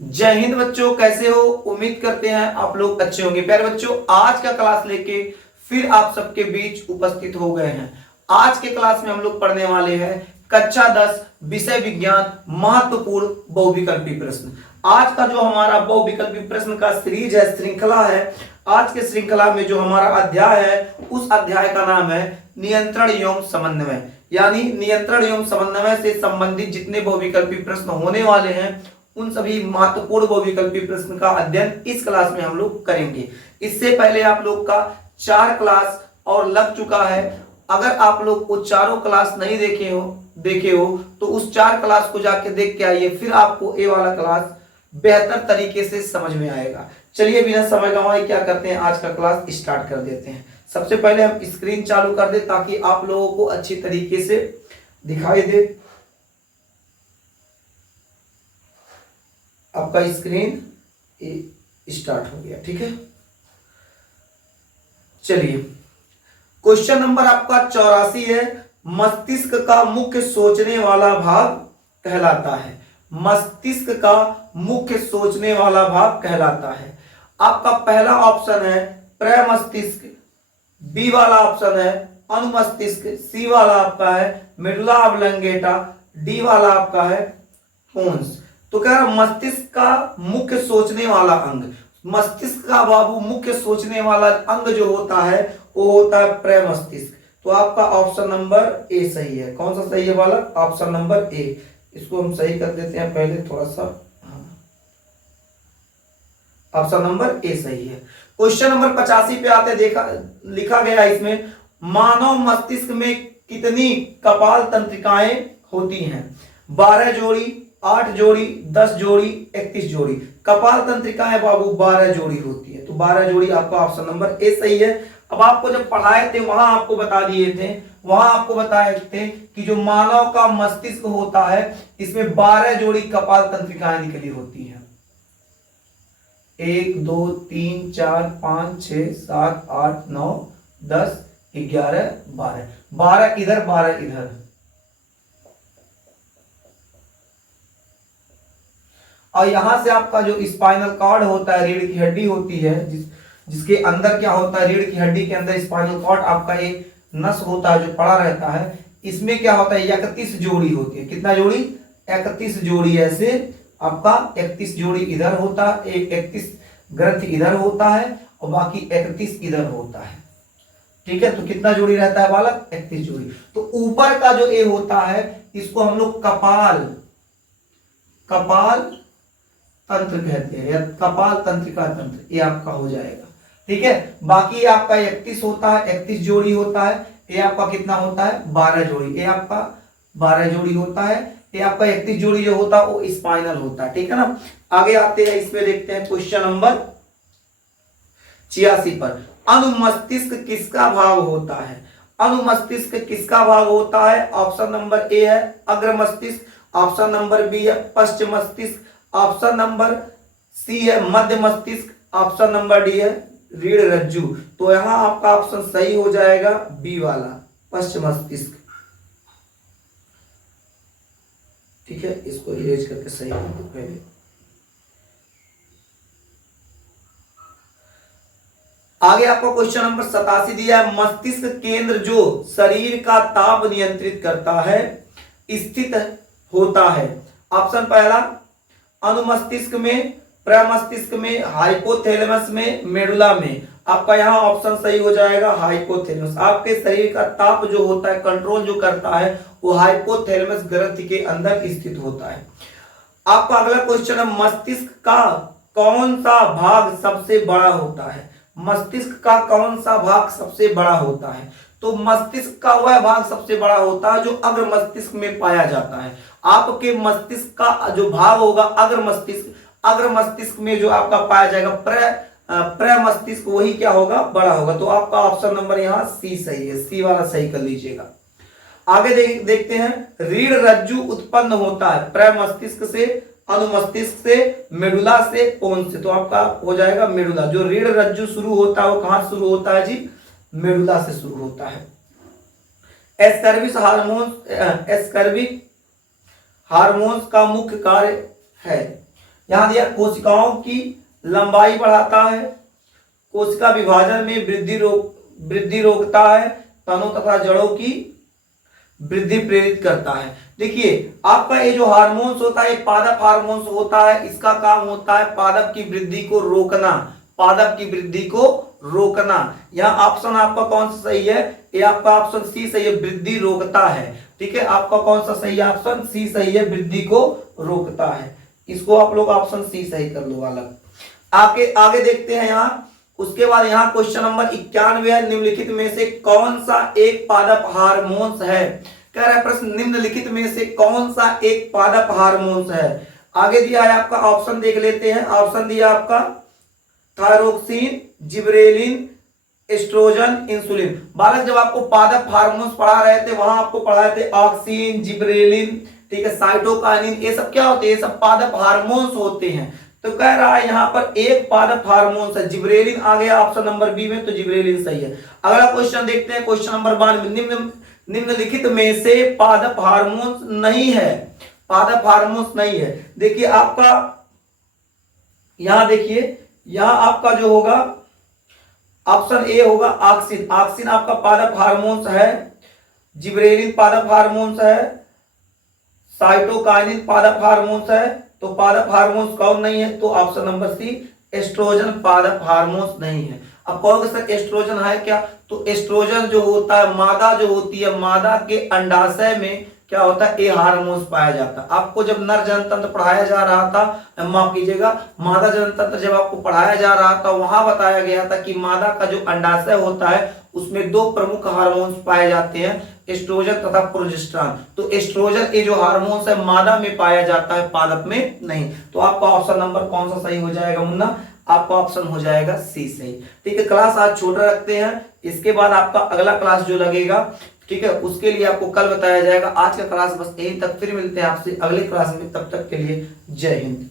जय हिंद बच्चों, कैसे हो? उम्मीद करते हैं आप लोग अच्छे होंगे। प्यारे बच्चों, आज का क्लास लेके फिर आप सबके बीच उपस्थित हो गए हैं। आज के क्लास में हम लोग पढ़ने वाले हैं कक्षा 10 विषय विज्ञान महत्वपूर्ण बहुविकल्पी प्रश्न। आज का जो हमारा बहुविकल्पी प्रश्न का सीरीज है, श्रृंखला है, आज के श्रृंखला में जो हमारा अध्याय है उस अध्याय का नाम है नियंत्रण एवं समन्वय। यानी नियंत्रण एवं समन्वय से संबंधित जितने बहुविकल्पी प्रश्न होने वाले हैं उन सभी महत्वपूर्ण बहुविकल्पी प्रश्न का अध्ययन इस क्लास में हम लोग करेंगे। इससे पहले आप लोग का 4 क्लास और लग चुका है। अगर आप लोग वो चारों क्लास नहीं देखे हो तो उस 4 क्लास को जाके देख के आइए, फिर आपको ये वाला क्लास बेहतर तरीके से समझ में आएगा। चलिए बिना समय गंवाए क्या करते हैं, आज का क्लास स्टार्ट कर देते हैं। सबसे पहले हम स्क्रीन चालू कर दे ताकि आप लोगों को अच्छी तरीके से दिखाई दे। आपका स्क्रीन स्टार्ट हो गया, ठीक है। चलिए, क्वेश्चन नंबर आपका 84 है। मस्तिष्क का मुख्य सोचने वाला भाग कहलाता है। मस्तिष्क का मुख्य सोचने वाला भाग कहलाता है। आपका पहला ऑप्शन है प्रमस्तिष्क, बी वाला ऑप्शन है अनुमस्तिष्क, सी वाला आपका है मेडुला ऑब्लंगेटा, डी वाला आपका है पोन्स। तो कह रहा मस्तिष्क का मुख्य सोचने वाला अंग, मस्तिष्क का बाबू मुख्य सोचने वाला अंग जो होता है वो होता है प्रमस्तिष्क। तो आपका ऑप्शन नंबर ए सही है। कौन सा सही है वाला? Option number A. इसको हम सही कर देते हैं पहले थोड़ा सा। ऑप्शन नंबर ए सही है। क्वेश्चन नंबर 85 पे आते देखा लिखा गया इसमें, मानव मस्तिष्क में कितनी कपाल तंत्रिकाएं होती हैं? 12 जोड़ी, 8 जोड़ी, 10 जोड़ी, 31 जोड़ी। कपाल तंत्रिकाएं बाबू 12 जोड़ी होती है। तो 12 जोड़ी आपका ऑप्शन नंबर ए सही है। अब आपको जब पढ़ाए थे वहां आपको बताए थे कि जो मानव का मस्तिष्क होता है इसमें 12 जोड़ी कपाल तंत्रिकाएं निकली होती हैं। 1 2 3 4 5 6 7 8 9 10 11 12, 12 इधर 12 इधर। और यहां से आपका जो स्पाइनल कॉर्ड होता है, रीढ़ की हड्डी होती है, जिसके अंदर क्या होता है, रीढ़ की हड्डी के अंदर स्पाइनल कॉर्ड आपका एक नस होता है जो पड़ा रहता है। इसमें क्या होता है 31 जोड़ी होती है। कितना जोड़ी? 31 जोड़ी। ऐसे आपका 31 जोड़ी इधर होता है, 31 ग्रंथि इधर होता है और बाकी 31 इधर होता है, ठीक है। तो कितना जोड़ी रहता है बालक? 31 जोड़ी। तो ऊपर का जो ए होता है इसको हम लोग कपाल तंत्र कहते हैं या कपाल तंत्रिका तंत्र, ये आपका हो जाएगा, ठीक है। बाकी आपका 31 होता है, 31 जोड़ी होता है। ये आपका कितना होता है? 12 जोड़ी। ये आपका 12 जोड़ी होता है। ये आपका 31 जोड़ी जो होता है वो स्पाइनल होता है, ठीक है ना। आगे आते हैं, इसमें देखते हैं क्वेश्चन नंबर 86 पर। अनुमस्तिष्क किसका भाग होता है? अनुमस्तिष्क किसका भाग होता है? ऑप्शन नंबर ए है अग्र मस्तिष्क, ऑप्शन नंबर बी है पश्चिम मस्तिष्क, ऑप्शन नंबर सी है मध्य मस्तिष्क, ऑप्शन नंबर डी है रीढ़ रज्जु। तो यहां आपका ऑप्शन सही हो जाएगा बी वाला पश्चिम मस्तिष्क, ठीक है। इसको इरेज करके सही कर दो पहले। आगे आपको क्वेश्चन नंबर 87 दिया है। मस्तिष्क केंद्र जो शरीर का ताप नियंत्रित करता है स्थित होता है। ऑप्शन पहला अनुमस्तिष्क में, प्रमस्तिष्क में, हाइपोथैलेमस में, मेडुला में। आपका यहाँ ऑप्शन सही हो जाएगा हाइपोथैलेमस। आपके शरीर का ताप जो होता है, कंट्रोल जो करता है, वो हाइपोथैलेमस ग्रंथि के अंदर स्थित होता है। आपका अगला क्वेश्चन है मस्तिष्क का कौन सा भाग सबसे बड़ा होता है? मस्तिष्क का कौन सा भाग सबसे बड़ा होता है? तो मस्तिष्क का वह भाग सबसे बड़ा होता है जो अग्र मस्तिष्क में पाया जाता है। आपके मस्तिष्क का जो भाग होगा अग्र मस्तिष्क में जो आपका पाया जाएगा प्रमस्तिष्क, वही क्या होगा? बड़ा होगा। तो आपका ऑप्शन नंबर यहाँ सी सही है। सी वाला सही कर लीजिएगा। आगे देखते हैं, रीढ़ रज्जु उत्पन्न होता है प्रमस्तिष्क से, अनुमस्तिष्क से, मेडुला से, पोन्स से। तो आपका हो जाएगा मेडुला। जो रीढ़ रज्जु शुरू होता है वो कहां शुरू होता है जी? मेडुला से शुरू होता है। एस्कर्बिक हार्मोन्स का मुख्य कार्य है। यहां दिया कोशिकाओं की लंबाई बढ़ाता है, कोशिका विभाजन में वृद्धि रोकता है, तनों तथा जड़ों की वृद्धि प्रेरित करता है। देखिए आपका ये जो हार्मोन्स होता है, पादप हार्मोन्स होता है, इसका काम होता है पादप की वृद्धि को रोकना, पादप की वृद्धि को रोकना। यहाँ ऑप्शन आपका कौन सा सही है? ये आपका ऑप्शन सी सही है, वृद्धि रोकता है। ठीक है, आपका कौन सा सही है? ऑप्शन सी सही है, वृद्धि को रोकता है। इसको आप लोग ऑप्शन सी सही कर लो वाला। आगे आगे देखते हैं यहाँ। उसके बाद यहाँ क्वेश्चन नंबर 91 है, निम्नलिखित में से कौन सा एक पादप हार्मोन्स है? कह रहा है प्रश्न, निम्नलिखित में से कौन सा एक पादप हार्मोन्स है? आगे दिया है आपका, ऑप्शन देख लेते हैं। ऑप्शन दिया आपका थायरोक्सिन, जिबरेलिन, एस्ट्रोजन, इंसुलिन। बालक जब आपको पादप हार्मोन्स पढ़ा रहे थे, वहां आपको पढ़ाए थे ऑक्सिन, जिबरेलिन, ठीक है, साइटोकाइनिन, ये सब क्या होते हैं? ये सब पादप हार्मोन्स होते हैं। तो कह रहा है यहाँ पर एक पादप हार्मोन है, जिब्रेलिन आ गया ऑप्शन नंबर बी में, तो जिब्रेलिन सही है। अगला क्वेश्चन देखते हैं, क्वेश्चन नंबर 92, निम्नलिखित में से पादप हार्मोन नहीं है, पादप हार्मोन नहीं है। देखिए आपका यहां, देखिए यहां आपका जो होगा ऑप्शन ए होगा ऑक्सिन। ऑक्सिन आपका पादप हार्मोन है, जिब्रेलिन पादप हार्मोन है, साइटोकाइनिन पादप हार्मोन है। तो पादप हार्मोन्स कौन नहीं है? तो ऑप्शन नंबर सी एस्ट्रोजन पादप हार्मोन्स नहीं है। अब कहोगे सर एस्ट्रोजन है क्या? तो एस्ट्रोजन जो होता है, मादा जो होती है, मादा के अंडाशय में क्या होता है? ए हार्मोन्स पाया जाता है। आपको जब नर जनतंत्र पढ़ाया जा रहा था, माफ कीजिएगा, मादा जनतंत्र जब आपको पढ़ाया जा रहा था, वहां बताया गया था कि मादा का जो अंडाशय होता है उसमें दो प्रमुख हार्मोन्स पाए जाते हैं, एस्ट्रोजन तथा प्रोजेस्टेरॉन। तो एस्ट्रोजन ये जो हार्मोन्स है मादा में पाया जाता है, पादप में नहीं। तो आपका ऑप्शन नंबर कौन सा सही हो जाएगा मुन्ना? आपका ऑप्शन हो जाएगा सी सही। ठीक है, क्लास आज छोटा रखते हैं, इसके बाद आपका अगला क्लास जो लगेगा, ठीक है, उसके लिए आपको कल बताया जाएगा। आज का क्लास बस यहीं तक, फिर मिलते हैं आपसे अगले क्लास में, तब तक के लिए जय हिंद।